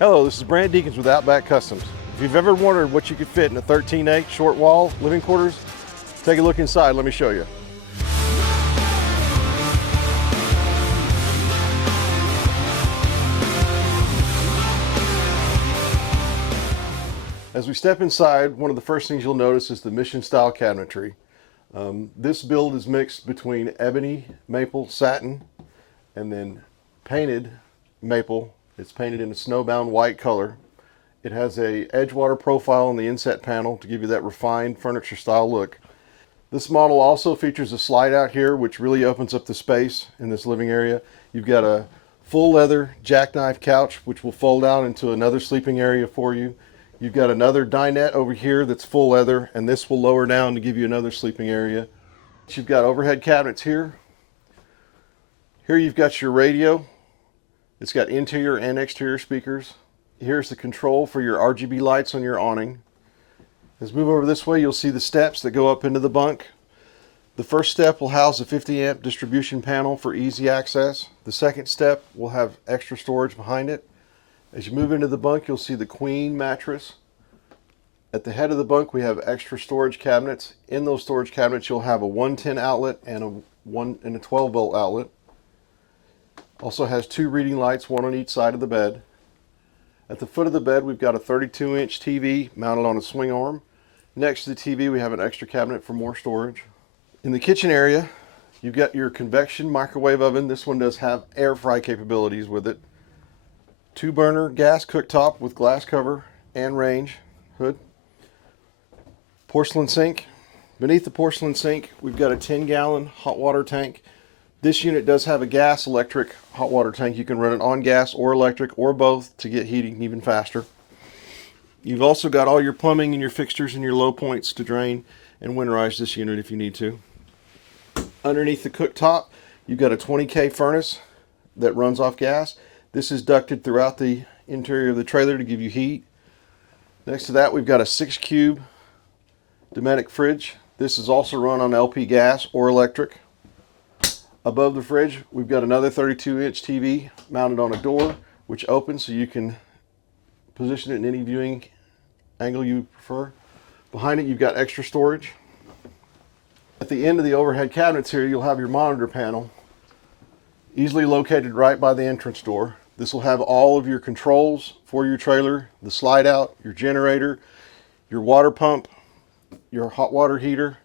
Hello, this is Brant with Outback Customs. If you've ever wondered what you could fit in a 13/8 short wall living quarters, take a look inside, let me show you. As we step inside, one of the first things you'll notice is the mission style cabinetry. This build is mixed between ebony, maple, satin, and then painted maple. It's painted in a snowbound white color. It has a Edgewater profile on the inset panel to give you that refined furniture style look. This model also features a slide out here which really opens up the space in this living area. You've got a full leather jackknife couch which will fold out into another sleeping area for you. You've got another dinette over here that's full leather, and this will lower down to give you another sleeping area. You've got overhead cabinets here. Here you've got your radio. It's got interior and exterior speakers. Here's the control for your RGB lights on your awning. As we move over this way, you'll see the steps that go up into the bunk. The first step will house a 50 amp distribution panel for easy access. The second step will have extra storage behind it. As you move into the bunk, you'll see the queen mattress. At the head of the bunk, we have extra storage cabinets. In those storage cabinets, you'll have a 110 outlet and a 12 volt outlet. Also has two reading lights, one on each side of the bed. At the foot of the bed, we've got a 32-inch TV mounted on a swing arm. Next to the TV, we have an extra cabinet for more storage. In the kitchen area, you've got your convection microwave oven. This one does have air fry capabilities with it. 2-burner gas cooktop with glass cover and range hood. Porcelain sink. Beneath the porcelain sink, we've got a 10-gallon hot water tank. This unit does have a gas electric hot water tank. You can run it on gas or electric or both to get heating even faster. You've also got all your plumbing and your fixtures and your low points to drain and winterize this unit if you need to. Underneath the cooktop, you've got a 20K furnace that runs off gas. This is ducted throughout the interior of the trailer to give you heat. Next to that, we've got a 6-cube Dometic fridge. This is also run on LP gas or electric. Above the fridge, we've got another 32-inch TV mounted on a door, which opens so you can position it in any viewing angle you prefer. Behind it, you've got extra storage. At the end of the overhead cabinets here, you'll have your monitor panel, easily located right by the entrance door. This will have all of your controls for your trailer, the slide out, your generator, your water pump, your hot water heater.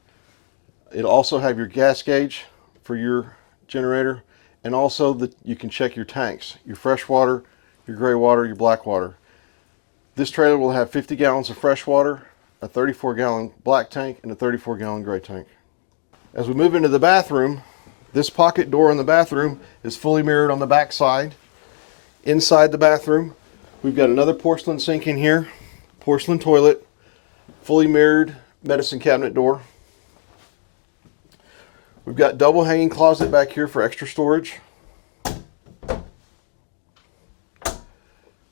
It'll also have your gas gauge for your generator, and also that you can check your tanks, your fresh water, your gray water, your black water. This trailer will have 50 gallons of fresh water, a 34-gallon black tank, and a 34-gallon gray tank. As we move into the bathroom, this pocket door in the bathroom is fully mirrored on the back side. Inside the bathroom, we've got another porcelain sink in here, porcelain toilet, fully mirrored medicine cabinet door. We've got double hanging closet back here for extra storage.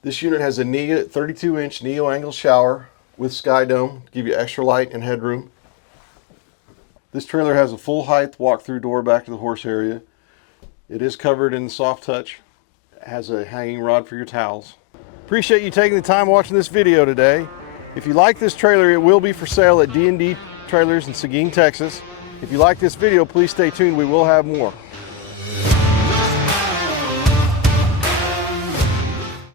This unit has a 32-inch neo-angle shower with sky dome to give you extra light and headroom. This trailer has a full height walk-through door back to the horse area. It is covered in soft touch. It has a hanging rod for your towels. Appreciate you taking the time watching this video today. If you like this trailer, it will be for sale at D&D Trailers in Seguin, Texas. If you like this video, please stay tuned. We will have more.